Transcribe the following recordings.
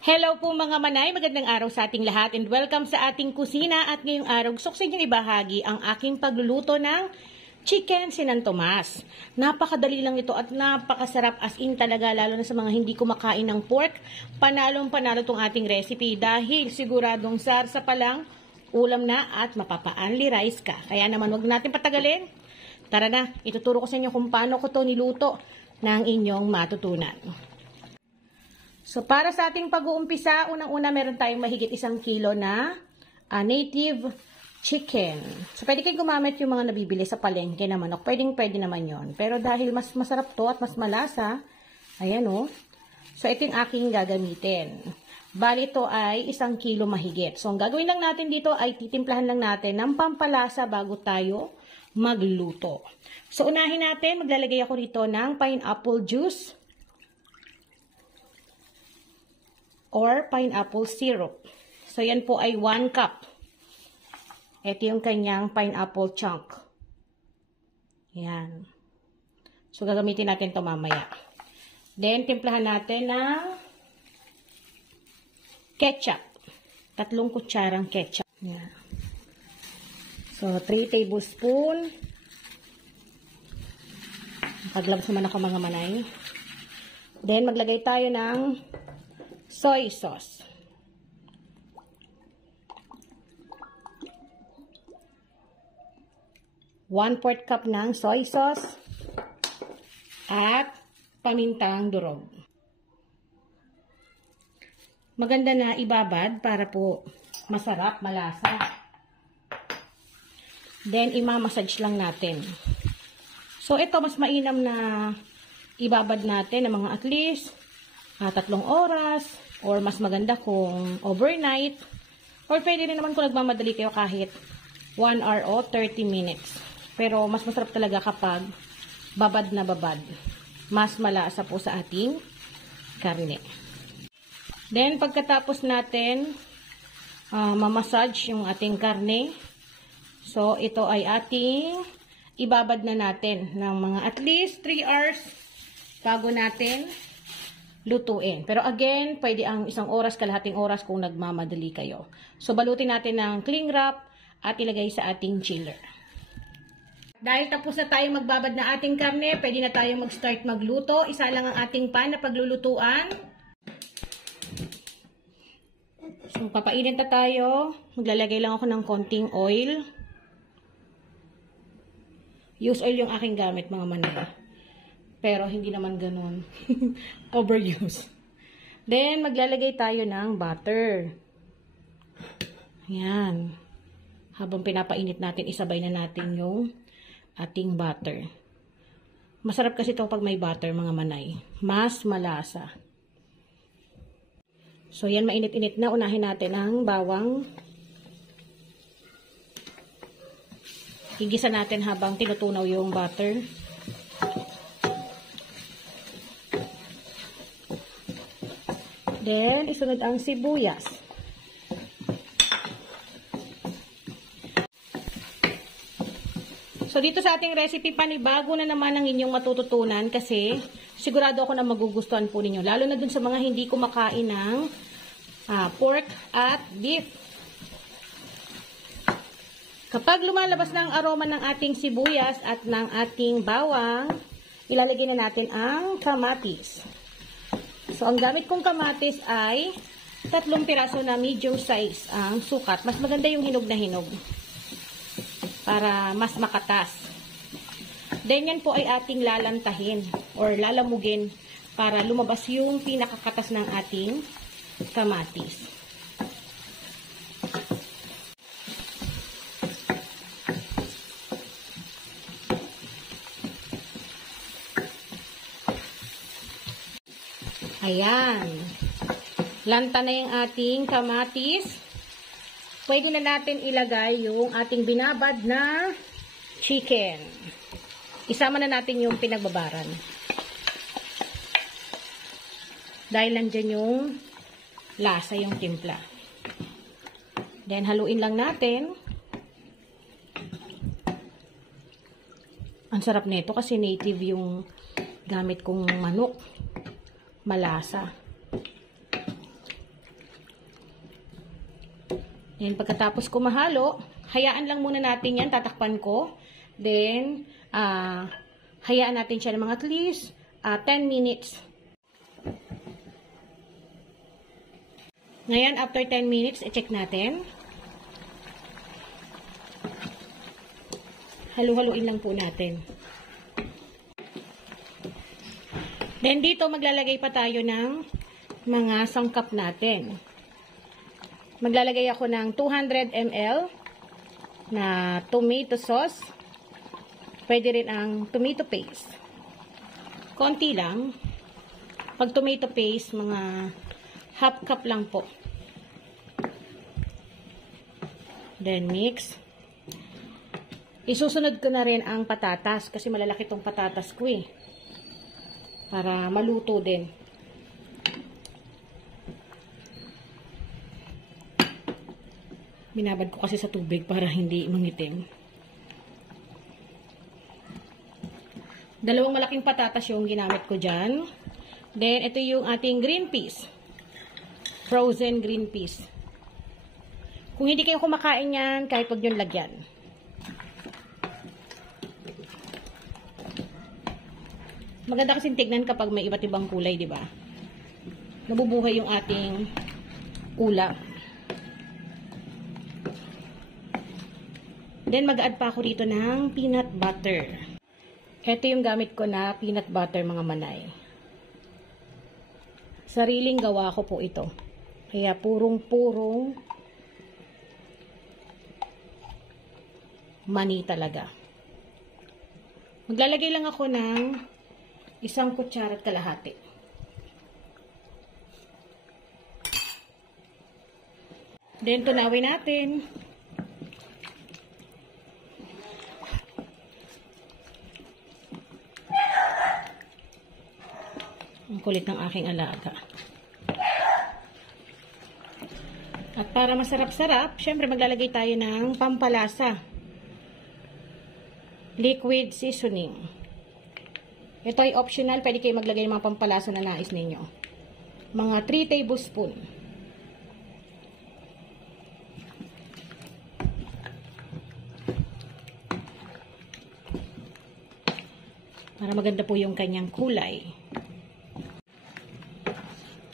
Hello po mga manay, magandang araw sa ating lahat and welcome sa ating kusina at ngayong araw gusto ko sa inyong ibahagi ang aking pagluluto ng chicken San Tomas. Napakadali lang ito at napakasarap as in talaga lalo na sa mga hindi kumakain ng pork. Panalong panalo tong ating recipe dahil siguradong sarsa pa lang ulam na at mapapa-only rice ka. Kaya naman wag natin patagalin. Tara na, ituturo ko sa inyo kung paano ko to niluto ng inyong matutunan. So, para sa ating pag-uumpisa, unang-una meron tayong mahigit 1 kilo na native chicken. So, pwede kayong gumamit yung mga nabibili sa palengke na manok. Pwede naman yon. Pero dahil mas masarap to at mas malasa, ayan o. So, ito yung aking gagamitin. Bali, ito ay 1 kilo mahigit. So, ang gagawin lang natin dito ay titimplahan lang natin ng pampalasa bago tayo magluto. So, unahin natin, maglalagay ako dito ng pineapple juice or pineapple syrup. So, yan po ay 1 cup. Ito yung kanyang pineapple chunk. Yan. So, gagamitin natin ito mamaya. Then, timplahan natin ng ketchup. 3 kutsarang ketchup. Yan. So, 3 tablespoon. Paglabas naman ako mga manay. Then, maglagay tayo ng soy sauce. ¼ cup ng soy sauce at pamintang durog. Maganda na ibabad para po masarap, malasa. Then, imamassage lang natin. So, ito mas mainam na ibabad natin ng mga at least 3 oras or mas maganda kung overnight or pwede rin naman kung nagmamadali kayo kahit 1 hour o 30 minutes. Pero mas masarap talaga kapag babad na babad. Mas malasa po sa ating karne. Then pagkatapos natin mamassage yung ating karne, so ito ay ating ibabad na natin ng mga at least 3 hours bago natin lutuin. Pero again, pwede ang 1 oras, kalahating oras kung nagmamadali kayo. So, balutin natin ng cling wrap at ilagay sa ating chiller. Dahil tapos na tayong magbabad na ating karne, pwede na tayong mag-start magluto. Isa lang ang ating pan na paglulutuan. So, papainit na tayo. Maglalagay lang ako ng konting oil. Use oil yung aking gamit, mga manay. Pero hindi naman ganun. Overuse. Then, maglalagay tayo ng butter. Ayan. Habang pinapainit natin, isabay na natin yung ating butter. Masarap kasi ito pag may butter, mga manay. Mas malasa. So, yan, mainit-init na. Unahin natin ang bawang. Higisa natin habang tinutunaw yung butter. Then, isunod ang sibuyas. So, dito sa ating recipe, panibago na naman ang inyong matututunan kasi sigurado ako na magugustuhan po ninyo. Lalo na dun sa mga hindi kumakain ng pork at beef. Kapag lumalabas na ang aroma ng ating sibuyas at ng ating bawang, ilalagay na natin ang kamatis. So, ang gamit kong kamatis ay 3 piraso na medium size ang sukat. Mas maganda yung hinog na hinog para mas makatas. Then, yan po ay ating lalantahin or lalamugin para lumabas yung pinakakatas ng ating kamatis. Ayan. Lanta na yung ating kamatis. Pwede na natin ilagay yung ating binabad na chicken. Isama na natin yung pinagbabaran. Dahil nandyan yung lasa, yung timpla. Then, haluin lang natin. Ang sarap nito kasi native yung gamit kong manok. Malasa. Then, pagkatapos ko mahalo, hayaan lang muna natin yan. Tatakpan ko. Then, hayaan natin siya ng mga at least 10 minutes. Ngayon, after 10 minutes, i-check natin. Halu-haluin lang po natin. Then, dito maglalagay pa tayo ng mga sangkap natin. Maglalagay ako ng 200 ml na tomato sauce. Pwede rin ang tomato paste. Konti lang. Pag tomato paste, mga half cup lang po. Then mix. Isusunod ko na rin ang patatas kasi malalaki tong patatas ko eh. Para maluto din. Binabad ko kasi sa tubig para hindi mangitim. Dalawang malaking patatas yung ginamit ko dyan. Then, ito yung ating green peas. Frozen green peas. Kung hindi kayo kumakain yan, kahit huwag nyo lagyan. Maganda kasing tignan kapag may iba't ibang kulay, di ba? Nabubuhay yung ating ulam. Then, mag-add pa ako dito ng peanut butter. Ito yung gamit ko na peanut butter, mga manay. Sariling gawa ko po ito. Kaya purong-purong mani talaga. Maglalagay lang ako ng 1 kutsara at kalahati. Then, tunawin natin. Ang kulit ng aking alaga. At para masarap-sarap, syempre maglalagay tayo ng pampalasa. Liquid seasoning. Ito ay optional. Pwede kayo maglagay ng mga pampalasa na nais ninyo. Mga 3 tablespoon. Para maganda po yung kanyang kulay.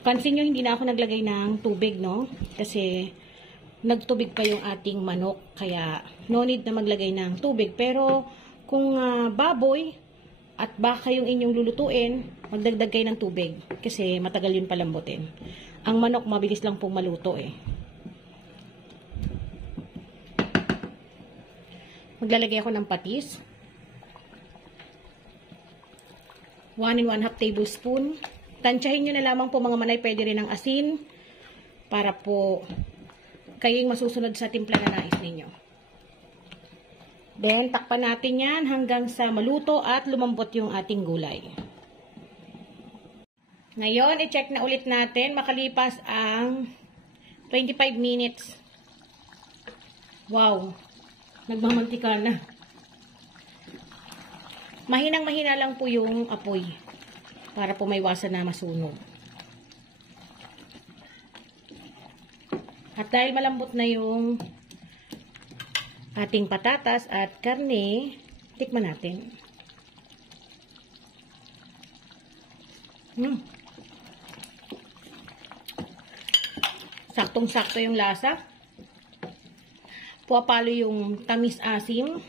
Pansin nyo, hindi na ako naglagay ng tubig, no? Kasi nagtubig pa yung ating manok. Kaya no need na maglagay ng tubig. Pero kung baboy at baka yung inyong lulutuin, magdagdag kayo ng tubig. Kasi matagal yun palambutin. Ang manok, mabilis lang pong maluto eh. Maglalagay ako ng patis. 1 and 1/2 tablespoon. Tansyahin nyo na lamang po mga manay, pwede rin ng asin para po kayong masusunod sa timpla na nais ninyo. Then, takpan natin yan hanggang sa maluto at lumambot yung ating gulay. Ngayon, i-check na ulit natin makalipas ang 25 minutes. Wow! Nagmamantika na. Mahinang-mahina lang po yung apoy para po maiwasan na masunog. At dahil malambot na yung ating patatas at karne, tikman natin. Saktong-sakto yung lasa. Puwapalo yung tamis-asim.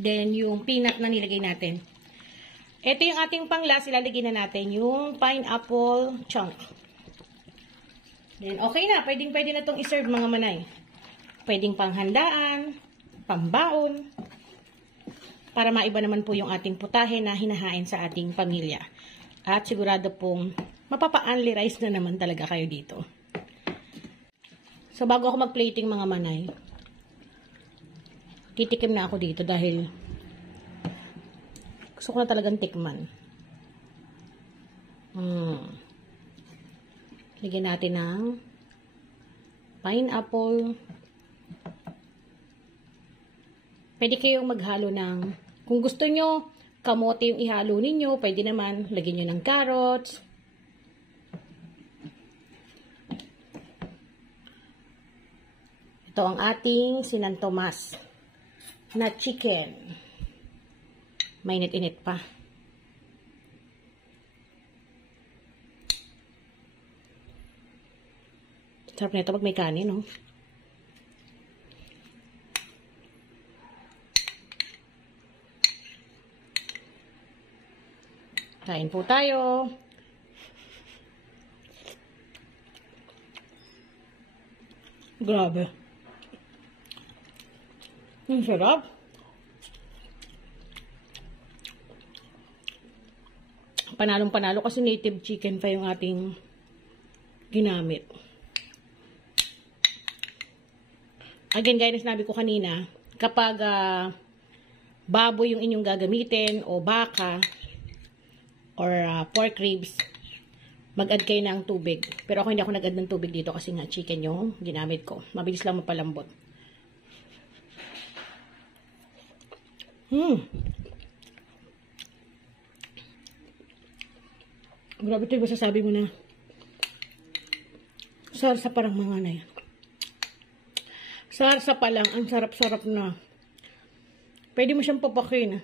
Then, yung peanut na nilagay natin. Ito yung ating panglas, ilalagay na natin yung pineapple chunk. Then, okay na. Pwedeng-pwede na itong iserve mga manay. Pwedeng panghandaan, pambaon, para maiba naman po yung ating putahe na hinahain sa ating pamilya. At sigurado pong mapapa-only rice na naman talaga kayo dito. So, bago ako mag-plating mga manay, titikim na ako dito dahil gusto ko na talagang tikman. Lagyan natin ng pineapple. Pwede kayong maghalo ng, kung gusto nyo, kamote yung ihalo ninyo, pwede naman, lagyan nyo ng carrots. Ito ang ating sinantomas na chicken. Mainit-init pa. Sarap nito pag may kanin, no? Kain po tayo. Grabe. Ang sarap. Panalong-panalo kasi native chicken pa yung ating ginamit. Again, guys, sinabi ko kanina, kapag baboy yung inyong gagamitin o baka or pork ribs, mag-add kayo ng tubig. Pero ako hindi ako nag-add ng tubig dito kasi nga chicken yung ginamit ko. Mabilis lang mapalambot. Grabe ito yung masasabi mo na sarsa parang mga na yan. Sarsa pa lang, ang sarap-sarap na. Pwede mo siyang papakin.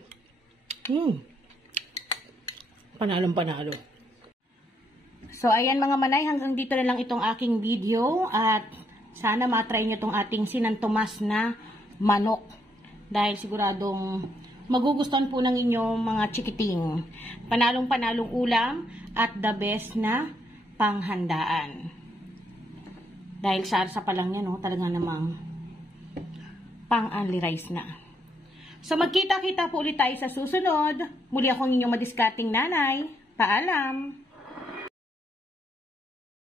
Panalong-panalo. So, ayan mga manay, hanggang dito na lang itong aking video. At sana matry nyo itong ating sinantomas na manok. Dahil siguradong magugustuhan po ng inyong mga chikiting. Panalong-panalong ulam at the best na panghandaan. Dahil sarsa pa lang yan, talaga namang pang-only rice na. So, magkita-kita po ulit tayo sa susunod. Muli akong inyong madiskarting nanay. Paalam!